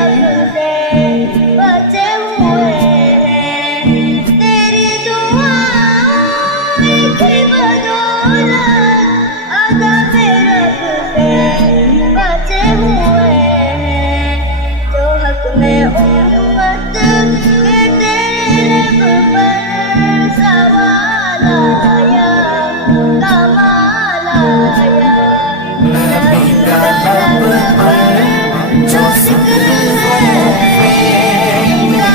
लब से बचे हुए हैं, तेरी दुआओं की बदौलत अदब रब से बचे हुए हैं, जो हक में उम्मत के तेरे लब पर सवाल आया, कमाल आया। नबी का लब पर जो जिक्र है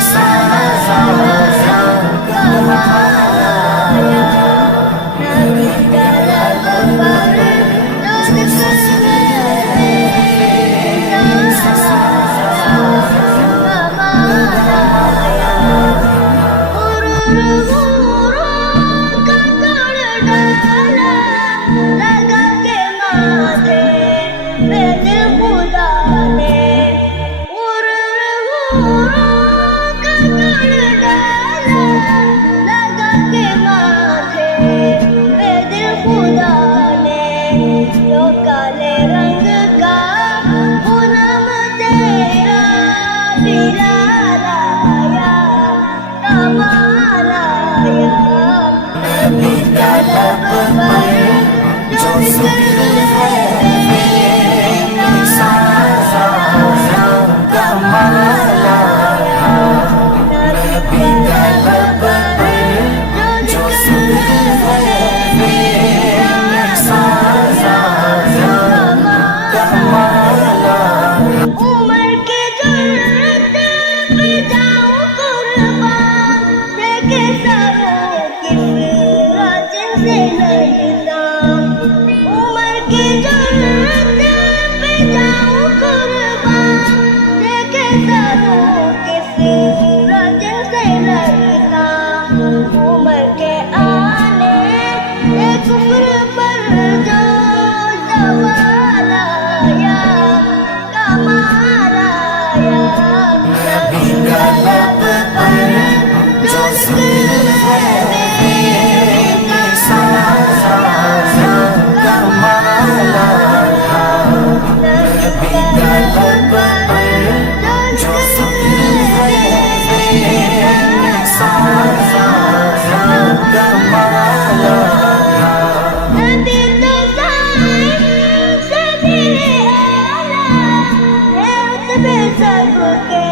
सारा कमाल आया। नबी का लब पर जो जिक्र है सारा कमाल आया। गुरूर का तोड़ डाला लगा के माथे पे दिल खुदा ने, का तोड़ डाला लगा के माथे पे दिल खुदा ने, जो काले रंग का गुलाम तेरा बिलाल आया, कमाल आया। नबी का लब पर जो जिक्र है सारा कमाल आया। नबी का लब पर जो जिक्र है सारा कमाल आया। उमर के जन्नत पे जाऊं कुर्बान, देखे सरों किस राजन से लड़ता। उमर के जन्नत पे जाऊं कुर्बान, देखे सरों किस राजन से लड़ता। उमर के आने एक कुफ्र पर जो जवाल आया, कमाल आया। नबी का लब पर जो जिक्र है सारा कमाल आया। नबी का लब पर जो जिक्र है सारा कमाल आया। नबी तो साईं से भी आला है, रुतबे सबके